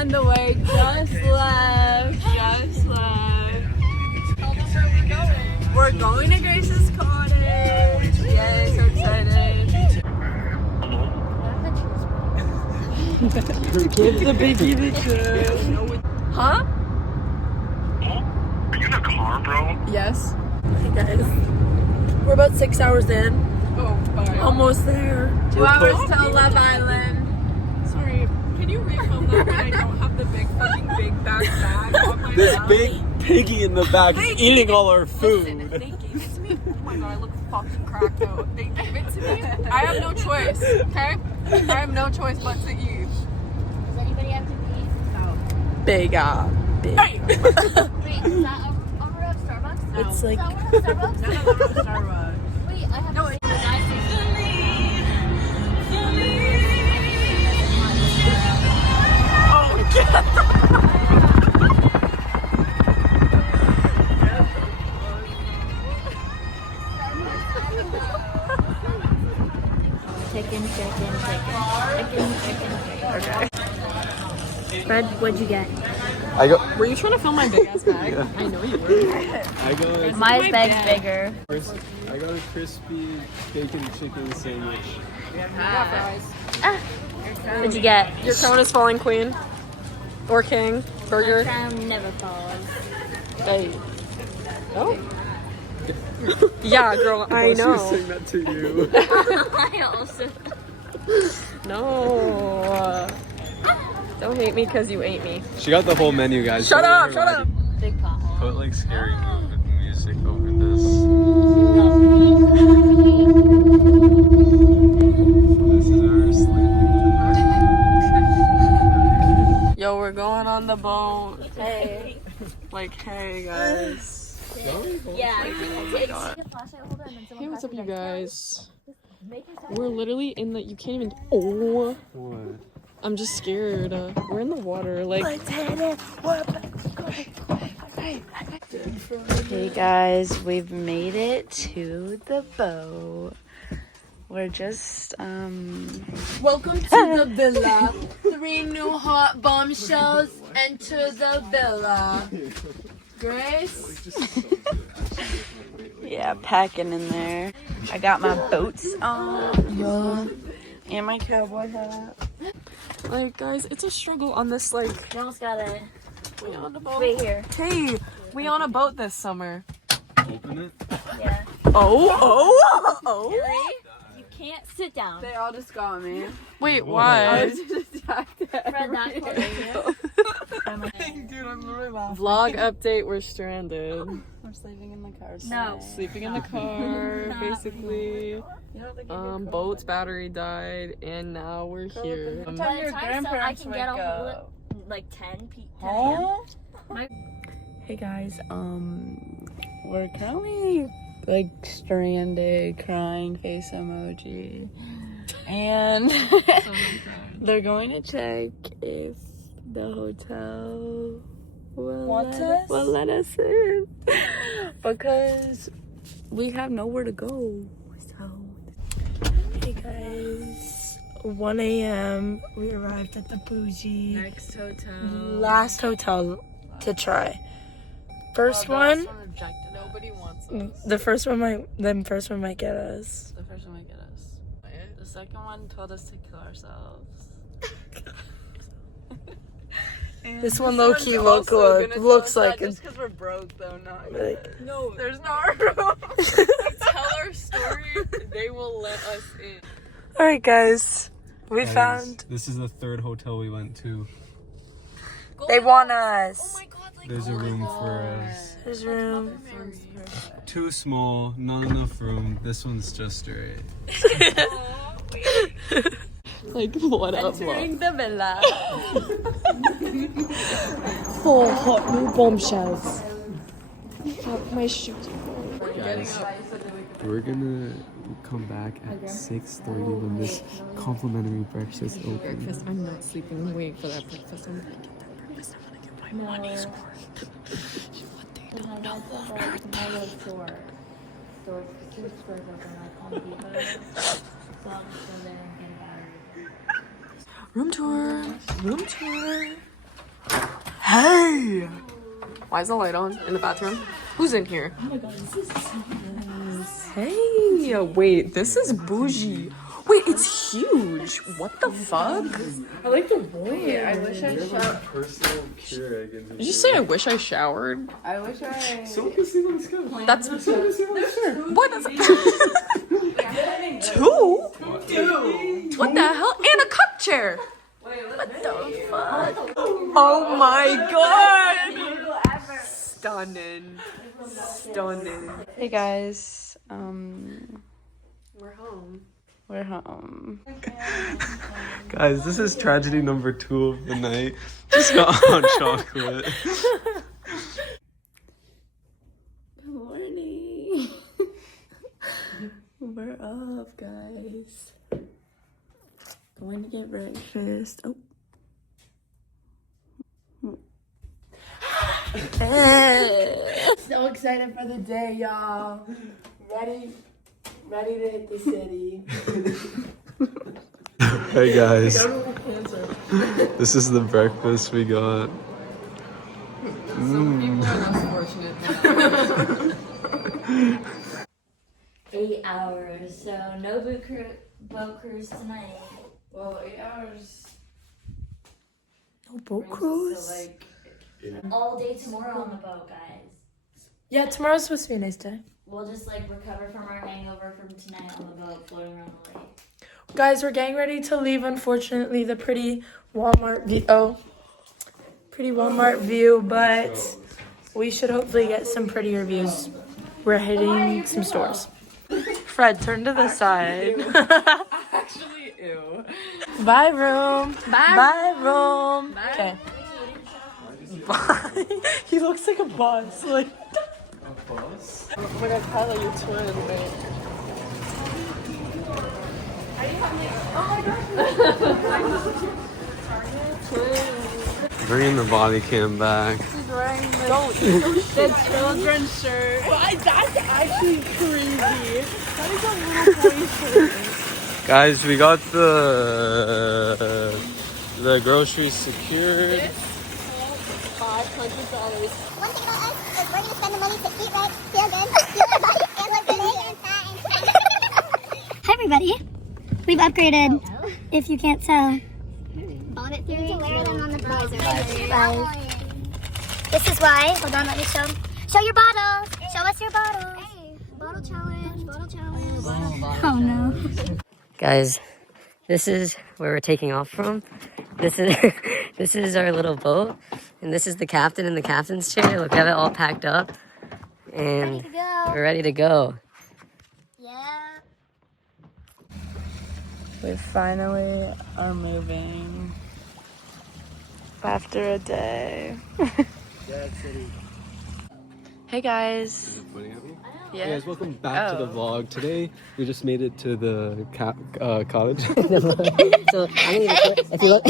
on the way. Just left. Just left. Tell them where we're going. We're going to Grace's cottage. Yay, so excited. Give the baby the kiss. Huh? Are you in a car, bro? Yes. Hey guys. We're about 6 hours in. Oh, bye. Almost there. 2 hours till Love Island. Sorry, can you refilm that when I don't have the big back bag on my This belly? big piggy in the back is eating all our food. Listen, they gave it to me. Oh my god, I look fucking cracked out. They gave it to me. I have no choice, okay? I have no choice but to eat. Does anybody have to eat? No. Big. Wait, is that over at Starbucks? No. It's Is like. that one at Starbucks? No, we're at Starbucks. Wait, I have no. Chicken. Okay. Fred, what'd you get? I go. Were you trying to film my big ass bag? Yeah. I know you were. I go. My bag's bigger. I got a crispy bacon chicken sandwich. What'd you get? Your crown is falling, queen. Or king. Burger. My crown never falls. Hey. Oh. Yeah, girl, I know. She was saying that to you. I also. No. Don't hate me because you ate me. She got the whole menu, guys. Shut Don't up, worry shut about up. Big pothole. Put like scary music over this. This is our sleeping. Yo, we're going on the boat. Hey. Like, hey, guys. Yeah. Hey, what's up, you guys? We're literally in the. You can't even. Oh. What? I'm just scared. We're in the water. Like. Hey guys, we've made it to the boat. We're just Welcome to the villa. 3 new hot bombshells enter the villa. Grace? yeah, packing in there. I got my boots on. Yeah. And my cowboy hat. Like, guys, it's a struggle on this, like. You almost got it. We on the boat? Wait here. Hey, we on a boat this summer. Open it. Yeah. Oh. Hillary, you can't sit down. They all just got me. Wait, why? Fred, not close to you. Dude, I'm really laughing. Vlog update, we're stranded. We're sleeping in the car. No. Sleeping in the car, basically. Boat's battery died, and now we're here. By the time so I can get a whole, like 10 people. Hey guys, we're currently like stranded, crying face emoji, and they're going to check if the hotel will let us in because we have nowhere to go. So, hey guys, 1 a.m. We arrived at the bougie Next hotel. last hotel to try. First one. Nobody wants us. The first one might get us. The first one might get us. The second one told us to kill ourselves. This one low key looks like just because we're broke though, not like no. There's no room. Tell our story. They will let us in. all right, guys. We Guys, found. This is the third hotel we went to. They want us. Oh my god, like There's a room for us. There's room. Too small, not enough room. This one's just right. like what up, Entering the villa. 4 hot new bombshells. Fuck my shoes. Guys, we're gonna come back at 6:30 when this complimentary breakfast opens. Breakfast. I'm not sleeping. I'm waiting for that breakfast. I'm gonna get that breakfast. I'm gonna get my money's worth. What they don't know on earth. Room tour. Room tour. Hey! Why is the light on in the bathroom? Who's in here? Oh my god, this is so nice. Hey! Wait, this is bougie. Wait, it's huge. What the fuck? I like the room. I wish I showered. Personal Keurig. Did you say I wish I showered? I wish I. So can see on the sky. That's what? That's two. What the hell? And a cup chair. What the fuck? Oh my god! Stunning. Hey guys, We're home. we're home. Guys, this is tragedy number 2 of the night. Just got hot chocolate. Good morning. We're up, guys. Going to get breakfast. Oh. So excited for the day, y'all. Ready to hit the city. Hey guys, this is the breakfast we got. Some people are less fortunate. 8 hours, so no boat cruise tonight. Well, 8 hours. No boat cruise? So like, All day tomorrow on the boat, guys. Yeah, tomorrow's supposed to be a nice day. We'll just like recover from our hangover from tonight on the boat floating around the lake. Guys, we're getting ready to leave. Unfortunately, the pretty Walmart view, but we should hopefully get some prettier views. We're hitting some stores. Fred, turn to the side. actually, ew. Bye, room. Bye, room. Okay. Bye. He looks like a boss. Like. A boss? Oh my god, Kyla, you're twirling. Wait. Bringing the body cam back. He's wearing the children's shirt. That's actually crazy. That is a little boy shirt. Guys, we got the groceries secured. $500. One thing about us is we're gonna spend the money to eat right, feel good, feel our body, and look good and fat and Hi everybody. We've upgraded, if you can't tell. Bonnet theory. You can wear them on the blazer. This is why. Hold on, let me show your bottle. Show us your bottle. Hey, bottle challenge. Oh no. Guys, this is where we're taking off from. This is our little boat, and this is the captain in the captain's chair. Look, we have it all packed up, and we're ready to go. Yeah. We finally are moving. After a day. Hey guys. Yeah. Hey guys, welcome back to the vlog. Today we just made it to the cottage. So if you look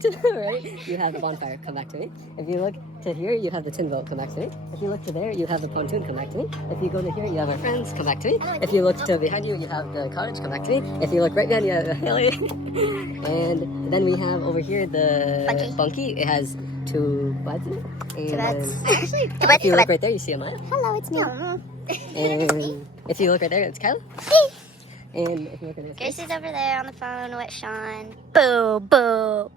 to the right, you have the bonfire. Come back to me. If you look to here, you have the tin boat. Come back to me. If you look to there, you have the pontoon. Come back to me. If you go to here, you have our friends. Come back to me. If you look to behind you, you have the cottage. Come back to me. If you look right behind you, have Haley. And then we have over here the bunkie. It has 2 beds in it. And if you look right there, you see a mile. Hello, it's me. And if you look right there, it's Kyla. And if you look at this, Gracie's over there on the phone with Sean. Boo, boo.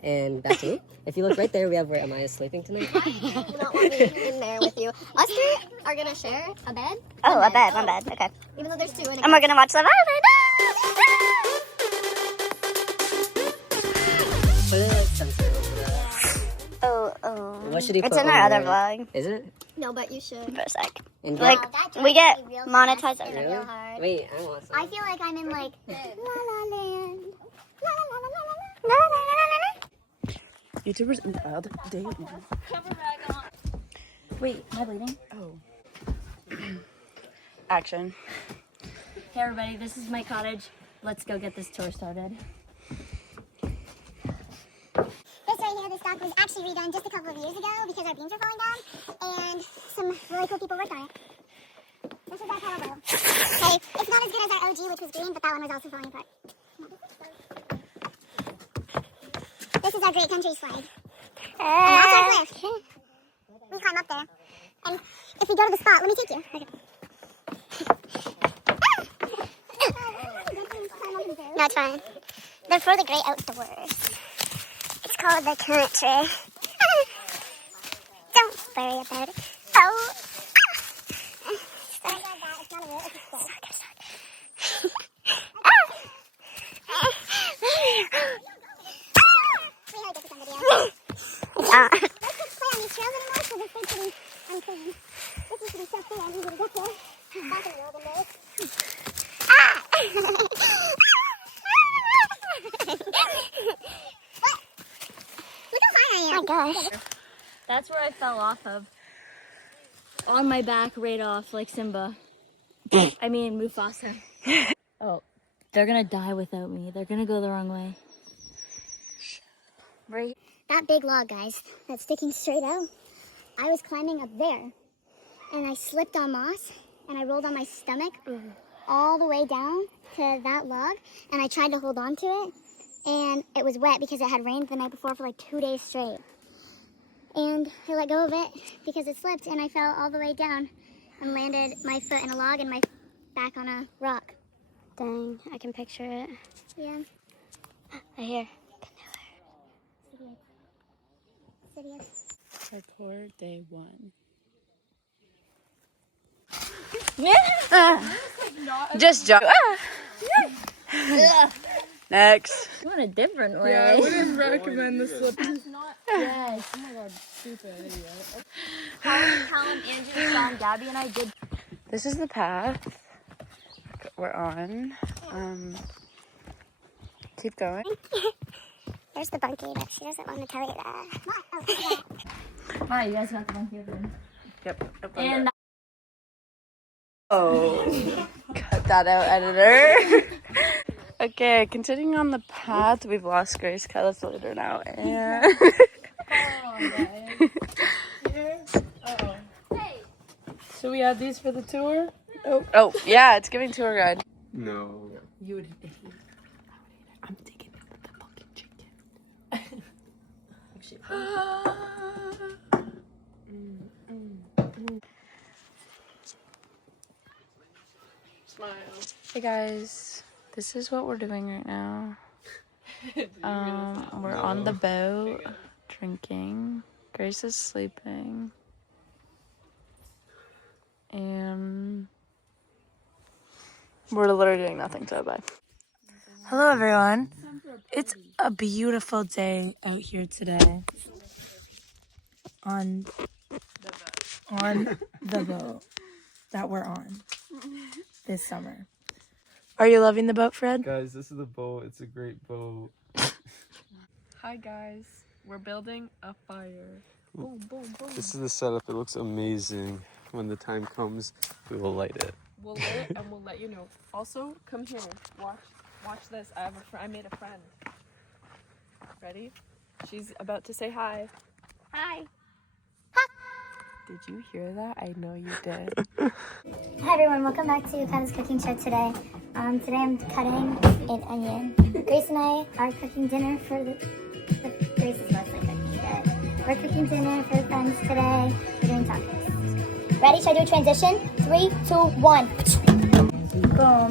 and back to me. If you look right there, we have where Amaya's sleeping tonight. I do not want me in there with you. Us 3 are gonna share a bed. One bed. Okay. Even though there's 2 in it. And we're gonna watch Love Island. Put it like sensitive to that. Oh. What should he It's put in our over other there? vlog. Is it? No, but you should. For a sec. And Like, we get monetized It's every real hard. Wait, I don't want some. I feel like I'm in like La La Land. La La La La La La. YouTubers and wild dating. Wait, am I bleeding? Oh. Action. Hey everybody, this is my cottage. Let's go get this tour started. This right here, this dock was actually redone just a couple of years ago because our beams were falling down, and some really cool people worked on it. This is our color blue. Hey, it's not as good as our OG, which was green, but that one was also falling apart. This is our Great Country's flag. And that's our lift. We climb up there. And if we go to the spot, let me take you. Okay. No, it's fine. They're for the great outdoors. It's called the country. Don't worry about it. Oh. Let's play on these trails anymore because it's pretty unclean. This used to be so clear and easy to get to. Back in the olden days. What? Look how high I am. Oh my gosh. That's where I fell off of. On my back, right off, like Simba. I mean, Mufasa. Oh, they're gonna die without me. They're gonna go the wrong way. Right. That big log, guys, that's sticking straight out. I was climbing up there, and I slipped on moss, and I rolled on my stomach all the way down to that log, and I tried to hold on to it, and it was wet because it had rained the night before for like 2 days straight. And I let go of it because it slipped, and I fell all the way down and landed my foot in a log and my back on a rock. Dang, I can picture it. Yeah. I hear. Parkour day 1. Just jump. Next. You want a different way. Yeah, I wouldn't recommend the slip. Yes. Oh my god, stupid idiot. Callum, Andrew, Sean, Gabby, and I did. This is the path we're on. Keep going. There's the bunkie, but she doesn't want to tell you that. Hi, you guys got the monkey over. Yep. And oh, cut that out, editor. Okay, continuing on the path, we've lost Grace. Kyla's the leader now, and So we add these for the tour? oh yeah, it's giving tour guide. No. You would eat it. I'm taking it with the fucking chicken. Smile. Hey guys, this is what we're doing right now. We're on the boat, drinking. Grace is sleeping. And we're literally doing nothing, so bye. Hello everyone. It's a beautiful day out here today. On the boat that we're on this summer. Are you loving the boat, Fred? Guys, this is the boat. It's a great boat. Hi guys. We're building a fire. Boom, boom, boom. This is the setup. It looks amazing. When the time comes, we will light it. We'll lit it and we'll let you know. Also, come here. Watch this. I made a friend. Ready? She's about to say hi. Hi. Did you hear that? I know you did. Hi everyone, welcome back to Kyla's Cooking Show today. Today I'm cutting an onion. Grace and I are cooking dinner for the Grace is mostly cooking, but we're cooking dinner for the friends today. We're doing tacos. Ready? Should I do a transition? 3, 2, 1. Boom.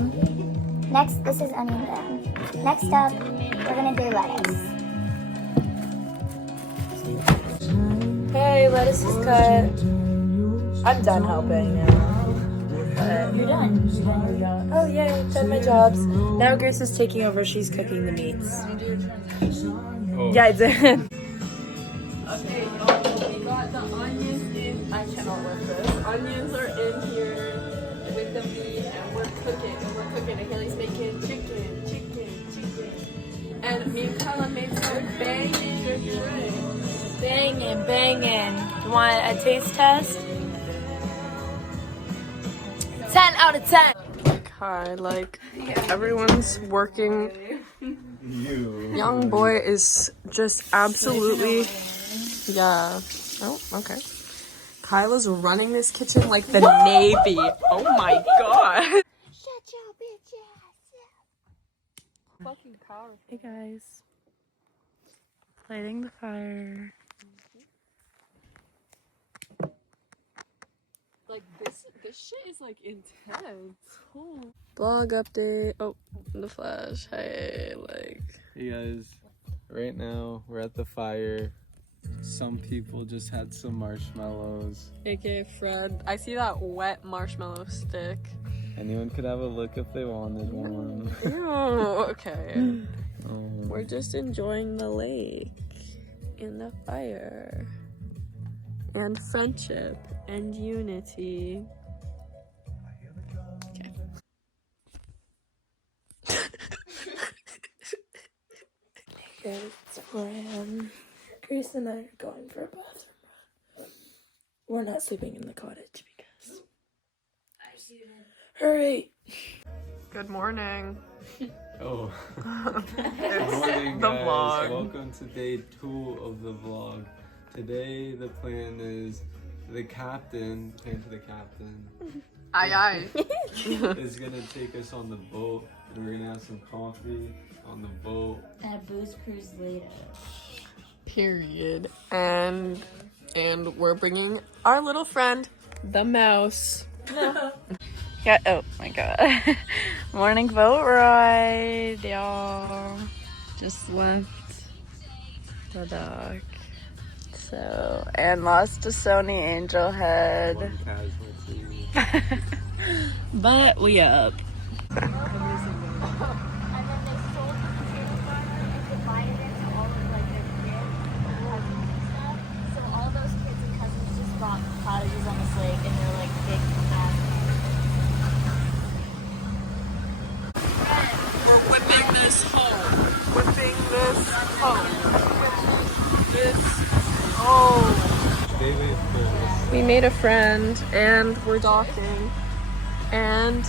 Next, this is onion then. Next up, we're gonna do lettuce. Hey, lettuce is cut. I'm done helping now. you're done. Oh yay, done my jobs. Now Grace is taking over. She's cooking the meats. Oh. Yeah, I did. Okay, we got the onions in. I cannot with this. Onions are in here with the meat, and we're cooking. And Haley's making chicken. And me and Kyla made some banging. Banging. You want a taste test? 10 out of 10. Hi, like everyone's working. Young boy is just absolutely, yeah. Oh, okay. Kyla's running this kitchen like the Navy. Oh my god. Shut your bitch ass. Fucking powerful. Hey guys. Lighting the fire. shit is like intense. Oh. Vlog update. Oh, the flash. Hey, like. Hey guys, right now we're at the fire. Some people just had some marshmallows. AKA Fred. I see that wet marshmallow stick. Anyone could have a look if they wanted one. Ew, okay. We're just enjoying the lake and the fire and friendship and unity. Okay. It's 4 a.m. Grace and I are going for a bathroom run. We're not sleeping in the cottage because hurry. Good morning. Oh. It's Morning, the guys. vlog. Welcome to day 2 of the vlog. Today the plan is the captain Aye aye. is gonna take us on the boat, and we're gonna have some coffee on the boat. And a booze cruise later. Period. And we're bringing our little friend, the mouse. Yeah, oh my god. Morning boat ride, y'all. Just left the dock. So, and lost to Sony Angel Head. One casualty. But we up. And then they sold the potato farm and divided it to all of like their kids and cousins and stuff. So all those kids and cousins just bought cottages on this lake and they're like big ass. We're whipping this home. Whipping this home. This home. We made a friend and we're docking. And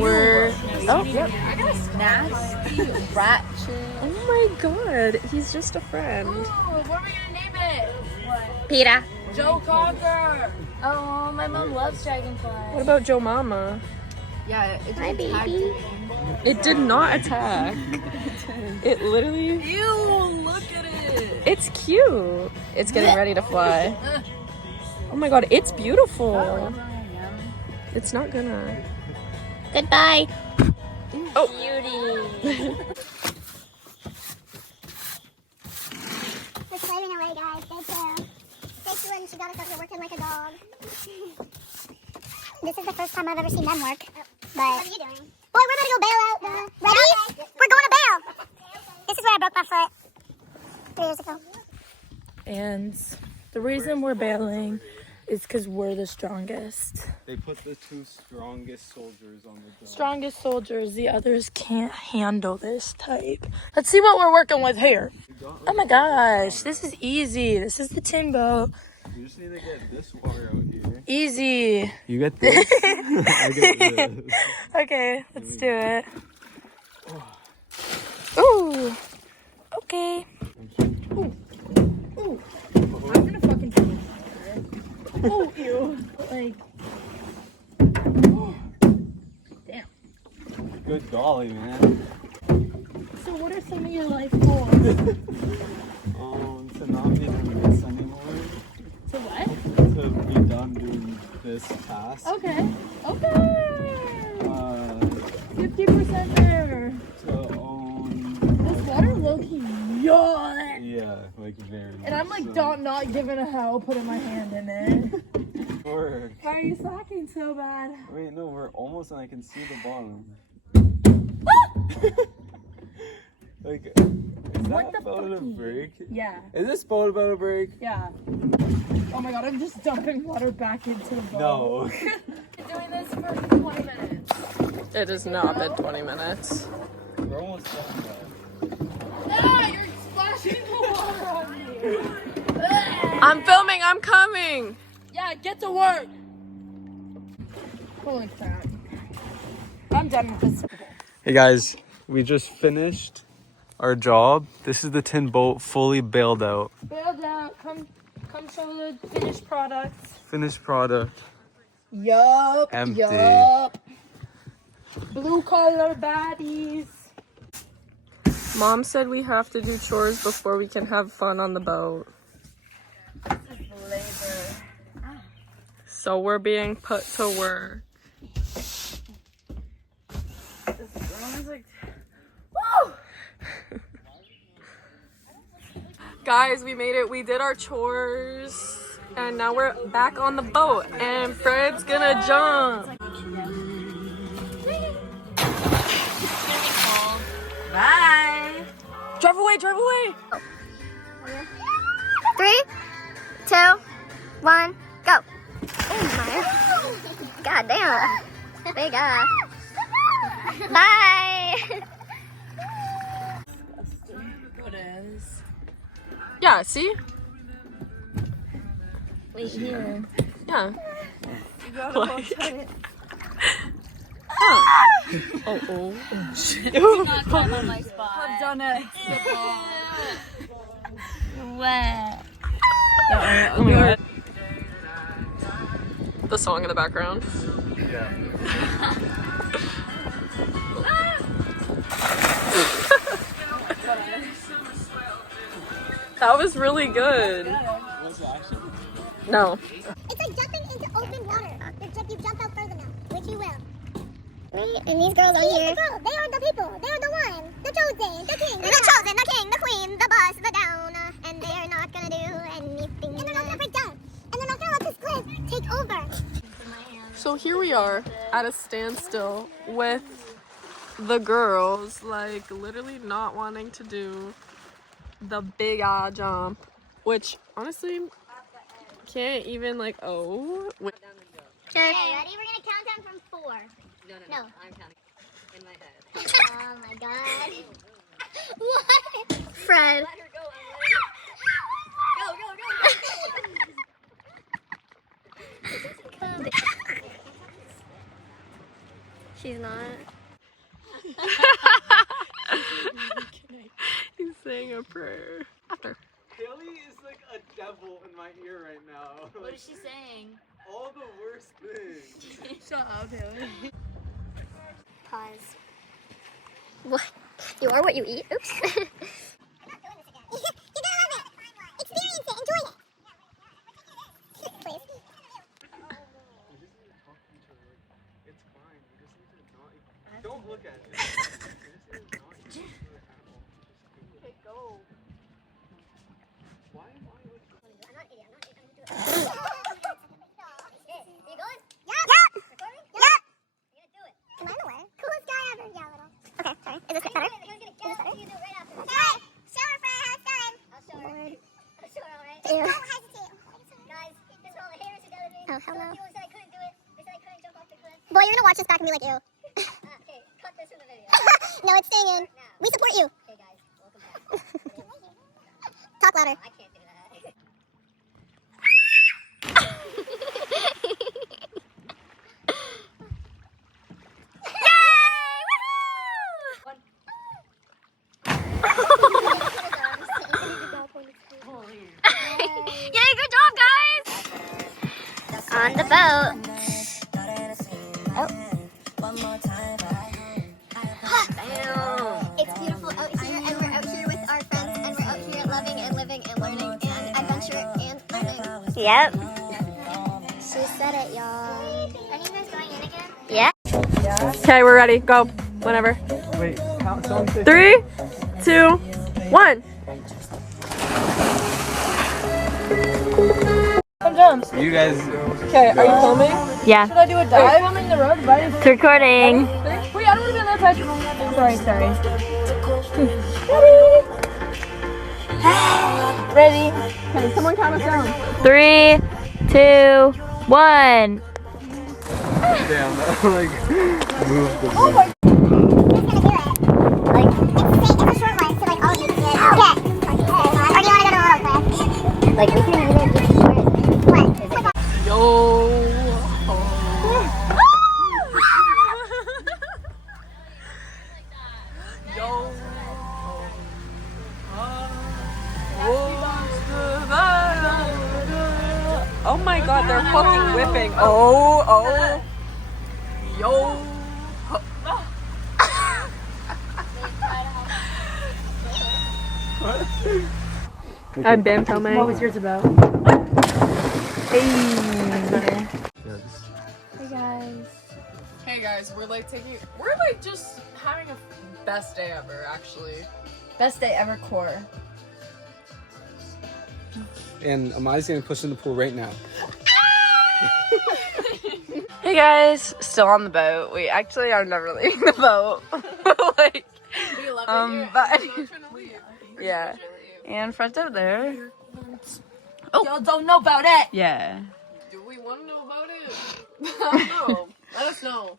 we're oh yep. I got a nasty rat shit. Oh my god, he's just a friend. Oh, what are we gonna name it? What? Peter. Joe Conquer. Oh, my mom loves dragonflies. What about Joe Mama? Yeah, it's my baby. It did not attack. It literally. Ew, look at it. It's cute. It's getting ready to fly. Oh my god, it's beautiful. It's not gonna. Goodbye. Oh. Beauty. We're slaving away, guys. Day 2. Day 2 and she got us up here working like a dog. This is the first time I've ever seen them work. But what are you doing? Boy, we're gonna go bail out. Ready? We're going to bail. This is where I broke my foot 3 years ago. And the reason we're bailing is because we're the strongest. They put the 2 strongest soldiers on the job. Strongest soldiers, the others can't handle this type. Let's see what we're working with here. Oh my gosh, this is easy. This is the tin boat. You just need to get this wire out here. Easy. You get this? I get this. Okay, let's do it. Ooh. Okay. I'm gonna fucking do it. Oh, ew. Like, Damn. Good golly, man. so what are some of your life goals? To not be doing this anymore. To what? To be done doing this task. Okay. Okay. 50% To there. own. This water low-key yawn. Yeah, like very. And I'm like so. not giving a hell putting my hand in it. Work. Why are you slacking so bad? Wait, no, we're almost, and I can see the bottom. Like, is What that the boat a fucky? break? Yeah. Is this boat about to break? Yeah. Oh my god, I'm just dumping water back into the boat. No. Doing this for 20 minutes. It has not been 20 minutes. We're almost done. Ah, you're splashing the water on me. I'm filming, I'm coming. Yeah, get to work. Holy crap. I'm done with this. Hey guys, we just finished our job. This is the tin boat fully bailed out. Bailed out. Come show the finished products. Finished product. Yup. Empty. Yup. Blue collar baddies. Mom said we have to do chores before we can have fun on the boat. So we're being put to work. Guys, we made it. We did our chores. And now we're back on the boat. And Fred's gonna jump. Bye. Drive away, drive away. 3, 2, 1, go. Oh my. God damn. Big ass. Bye. Yeah, see? Wait here. Yeah. Do not climb on my spot. I've done it. Wet. Oh my god. The song in the background. Yeah. That was really good. Was it actually? No. It's like jumping into open water. You jump out further now, which you will. Right? And these girls on here. The girl. They are the people. They are the one. The chosen. The king. The chosen. The king. The queen. The boss. The down. And they're not gonna do anything. And they're not gonna break down. And they're not gonna let this cliff take over. So here we are at a standstill with the girls, like literally not wanting to do the big jump, which honestly can't even like Okay, ready? We're gonna count down from 4. No. I'm counting in my head. Oh my god. What? Fred. Go. She's not. he's saying a prayer. After. Haley is like a devil in my ear right now. What is she saying? All the worst things. Shut up, Haley. Pause. What? You are what you eat? Oops. You're gonna love it. Experience it. Enjoy it. Please. It's fine. You just need to not. Don't look at it. You just need to not eat the apple. Okay, go. Why am I with you? I'm not eating. I'm gonna do it. You going? Yep. Recording? Yep. You're gonna do it. Come on, away. Coolest guy ever. Yeah, little. Okay, sorry. Is this better? Is this better? You do it right after. Okay. Shower for how it's done. I'll show her. I'll show her, alright? Just don't hesitate. Guys, this is all the haters who doubted me. Oh, hello. People said I couldn't do it. They said I couldn't jump off the cliff. Boy, you're gonna watch this back and be like, ew. Okay, cut this from the video. No, it's staying in. We support you. Okay, guys, welcome back. Talk louder. I can't do that. Yay, good job, guys! On the boat. It's beautiful out here, and we're out here with our friends, and we're out here loving and living and learning and adventure and learning. Yep. She said it, y'all. Are you guys going in again? Yeah. Okay, we're ready. Go. Whenever. Wait, count down. 3, 2, 1. You guys. Okay, are you filming? Yeah. Should I do a dive? Filming the road, buddy. It's recording. Wait, I don't want to be on that side. Sorry. Ready? Okay, someone count us down. 3, 2, 1. Damn, that like moved the Who's gonna do it? Like, it's a short one, so like all of you can do it. Okay. Or do you want to go to a little cliff? Like, we can either do what? Yo. Yo. Oh my god, they're fucking whipping. Oh. Yo. I've been filming. What was yours about? Hey. guys, we're like just having a best day ever, actually. Best day ever, core. And Amadi's gonna push in the pool right now. Hey guys, still on the boat. We actually are never leaving the boat. Like, we love it here. But yeah, and front out there. Oh, Y'all don't know about it. yeah. Do we want to know about it? I don't know. Let us know.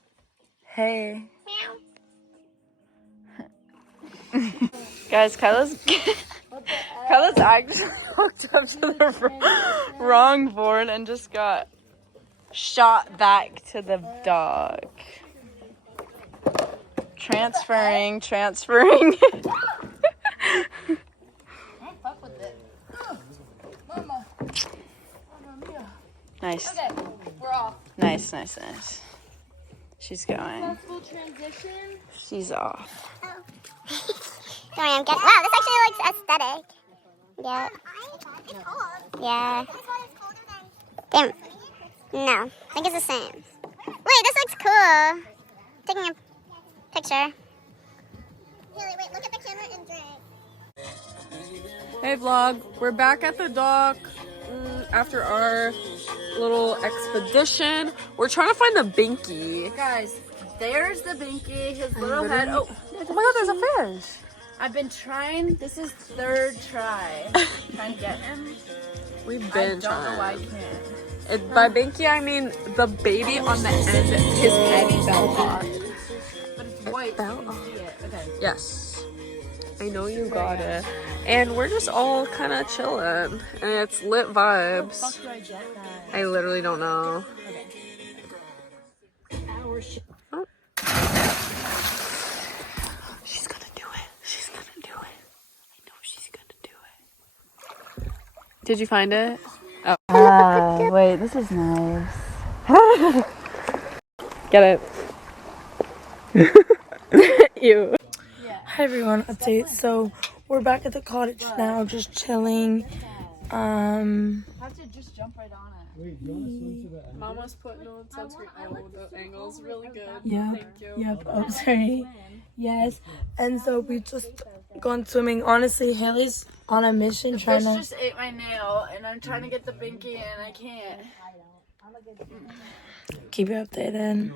Hey. Guys, Kyla's actually hooked up to the wrong board and just got shot back to the dock. Transferring. Nice. Okay, we're off. Nice. She's going. Transition. She's off. Sorry, I'm getting. Wow, this actually looks aesthetic. Yeah. Yeah. Damn. No, I think it's the same. Wait, this looks cool. Taking a picture. Haley, wait, look at the camera and drink. Hey vlog, we're back at the dock after our little expedition. We're trying to find the binky. Guys, there's the binky, his little head. Oh my god, there's a fish. I've been trying. This is third try. Trying to get him. We've I been don't know why I trying. can't. By binky, I mean the baby on the end. His head fell off. But it's white. So you can see it. Okay. Yes. I know you got it. And we're just all kind of chilling. And it's lit vibes. How the fuck do I get that? I literally don't know. Okay. Oh. She's gonna do it. She's gonna do it. I know she's gonna do it. Did you find it? Oh. Wait, this is nice. Get it. Ew. Hi everyone, update. So we're back at the cottage now, just chilling. Have to just jump right on it. Mama's putting on sunscreen. Oh, the angle's really good. Yeah. Thank you. Yep. Oh, sorry. Yes. And so we just gone swimming. Honestly, Haley's on a mission trying Fish to just ate my nail, and I'm trying to get the binky, and I can't. keep you updated.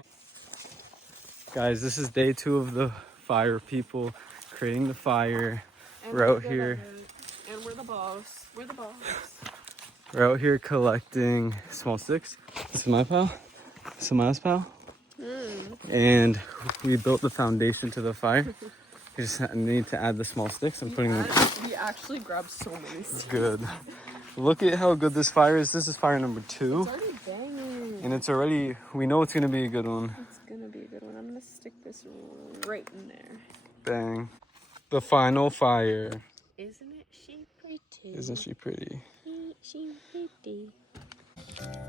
Guys, this is day 2 of the fire people creating the fire. We're out here. And we're the boss. We're the boss. We're out here collecting small sticks. This is my pal. This is Ma's pal. And we built the foundation to the fire. We just need to add the small sticks. I'm putting them. We actually grabbed so many sticks. Good. Look at how good this fire is. This is fire number 2. It's already banging. And it's already, we know it's gonna be a good one. It's gonna be a good one. I'm gonna stick this right in there. Bang. The final fire. Isn't it she pretty? Isn't she pretty? She pretty.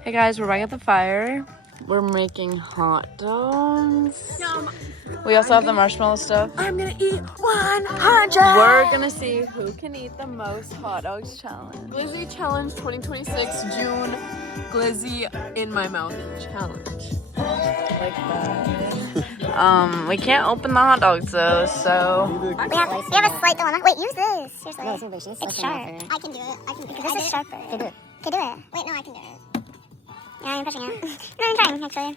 Hey guys, we're back at the fire. We're making hot dogs. Yum. We also have the marshmallow stuff. I'm gonna eat 100. We're gonna see who can eat the most hot dogs challenge. Glizzy Challenge 2026 June. Glizzy in my mouth challenge. Like that. We can't open the hot dogs though, so. We have a slight dilemma. Wait, use this. Seriously. It's sharp. I can do it. I can do it. This is sharper. Can do it. Can do it. Wait, no, I can do it. Yeah, I'm pushing it. No, I'm trying, actually.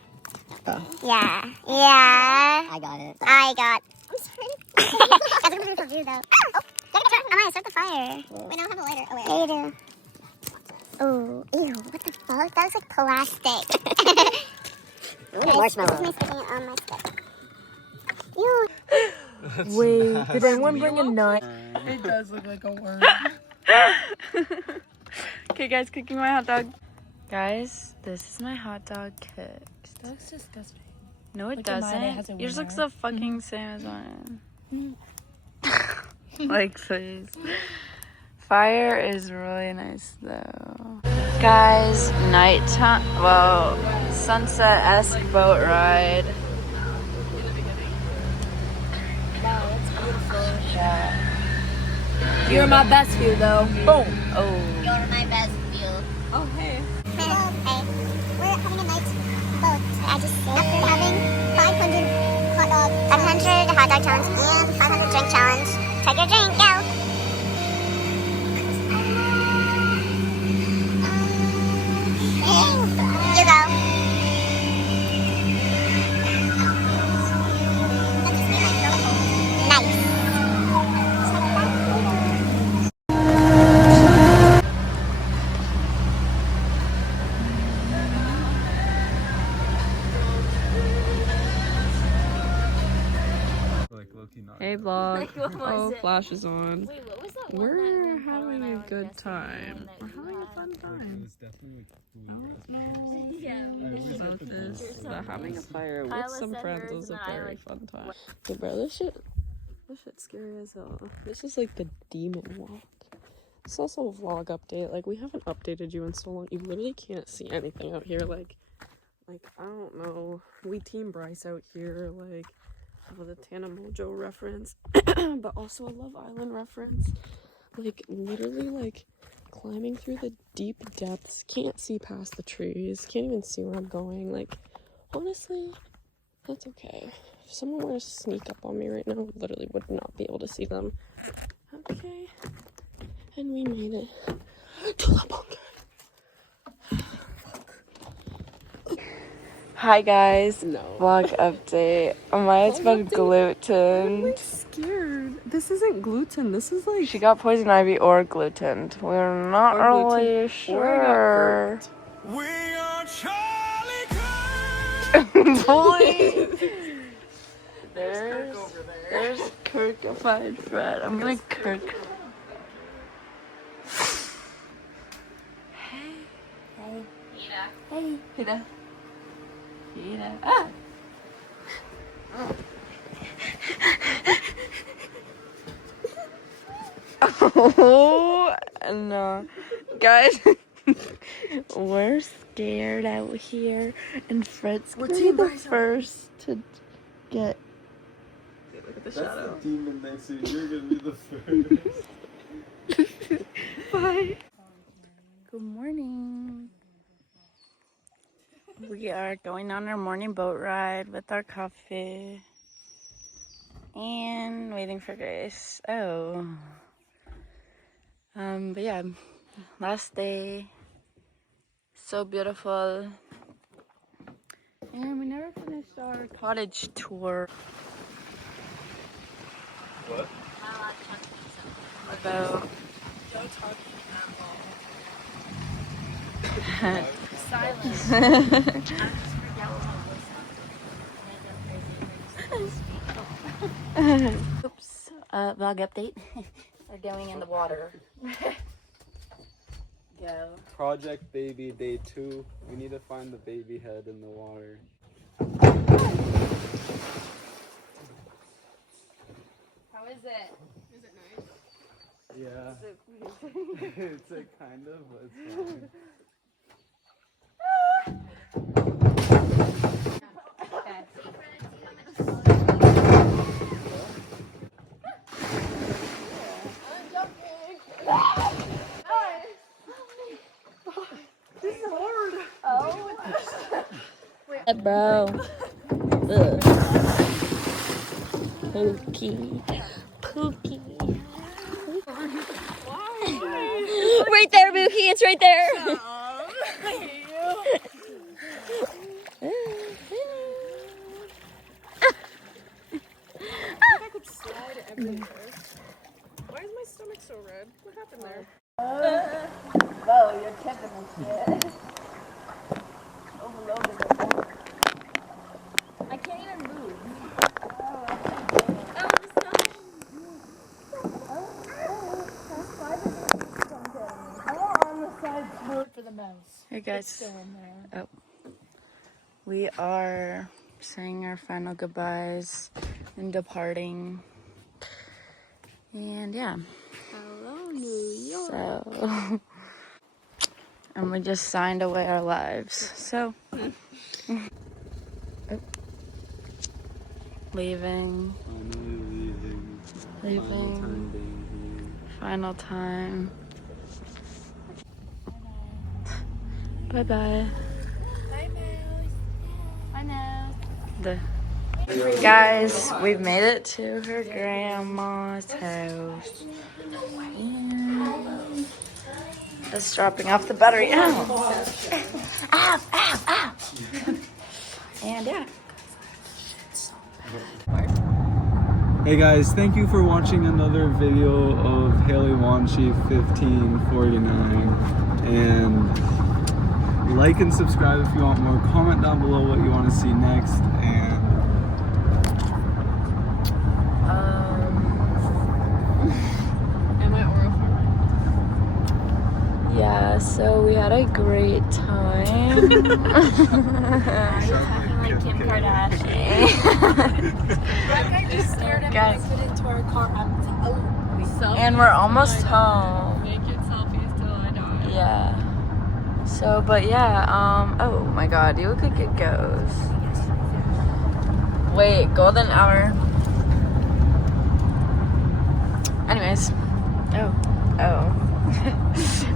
Oh. Yeah. Yeah. I got it. I'm sorry. That's a good review, though. Oh, I'm gonna start the fire. Wait, I don't have a lighter. Oh, wait. Yeah, you do. Ooh, ew, what the fuck? That looks like plastic. Marshmallow. Where's my sticking it on my stick? Ew. Wait, did anyone bring a nut? It does look like a worm. Okay, guys, cooking my hot dog. Guys, this is my hot dog cooked. That looks disgusting. No, it Look at mine, it doesn't. has a Yours looks winner. the fucking same as mine. Like, please. Fire is really nice, though. Guys, nighttime. Well, sunset-esque boat ride. Wow, that's beautiful. Yeah. You're my best view, though. Boom. Oh. You're my best view. Oh, hey. Hey, we're having a night boat. I just, after having 5 $5 challenge and 500 drink challenge. Take your drink, go. You go. Nice. Like Loki not. Hey vlog. Like, what was Oh, it? flash is on. Wait, what was that one We're night when having a Kyle and I were good guessing time. that We're you having a had? fun It time. was definitely I don't know Yeah, we always did. get the about this, best. but having a fire with Kyla some said friends hers, was a and then I, very like, fun time. Okay, bro, this shit's scary as hell. This is like the demon walk. It's also a vlog update. Like, we haven't updated you in so long. You literally can't see anything out here. Like I don't know. We team Bryce out here, like, with a Tana Mojo reference, but also a Love Island reference. Like, literally, like, climbing through the deep depths. Can't see past the trees. Can't even see where I'm going. Like, honestly, that's okay. If someone were to sneak up on me right now, I literally would not be able to see them. Okay. And we made it to the bunker. Hi guys. No. Vlog update. Amaya's been glutened. I'm scared. This isn't gluten. This is like... She got poison ivy or glutened. We're not really sure. We are Charlie Please. There's Kirkified Fred. I'm gonna Kirk. Hey. Hey. Peter. Peter. Ah. Oh no, guys. We're scared out here, and Fred's gonna be the first to get. Look at the shadow. That's the demon next to you. You're gonna be the first. Bye. Good morning. We are going on our morning boat ride with our coffee and waiting for Grace. Oh, but yeah, last day, so beautiful, and we never finished our cottage tour. What? About oops, vlog update. We're going in the water. Go. Project Baby Day 2. We need to find the baby head in the water. How is it? Yeah. It's like kind of, but it's fine. Bro. Pookie. Pookie. Right there, Mookie. It's right there. I could slide everywhere. Why is my stomach so red? What happened there? Whoa, you're tipping this shit. Overloaded it. I can't even move. Hey guys, oh, we are saying our final goodbyes and departing, and yeah. Hello, New York. So, and we just signed away our lives. So, oh. Leaving. Finally leaving. Leaving. Final time being Final time. Bye bye. Hi, Mouse. Hi, Mouse. The Guys, we've made it to her grandma's house. And just dropping off the battery. Ow! Ow! Ow! Ow! And yeah. Hey guys, thank you for watching another video of Haley Wanshi 1549. And like and subscribe if you want more. Comment down below what you want to see next. And Yeah, so we had a great time. Like Kim Kardashian. I just scared him to get into our car. And we're almost home. Make your selfies till I die. Yeah. So, but yeah, oh my god, you look like it goes. Wait, golden hour. Anyways. Oh.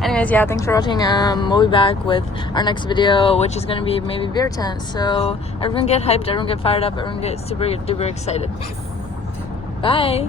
Anyways, yeah, thanks for watching. We'll be back with our next video, which is gonna be maybe beer tent. So everyone get hyped, everyone get fired up, everyone get super duper excited. Bye.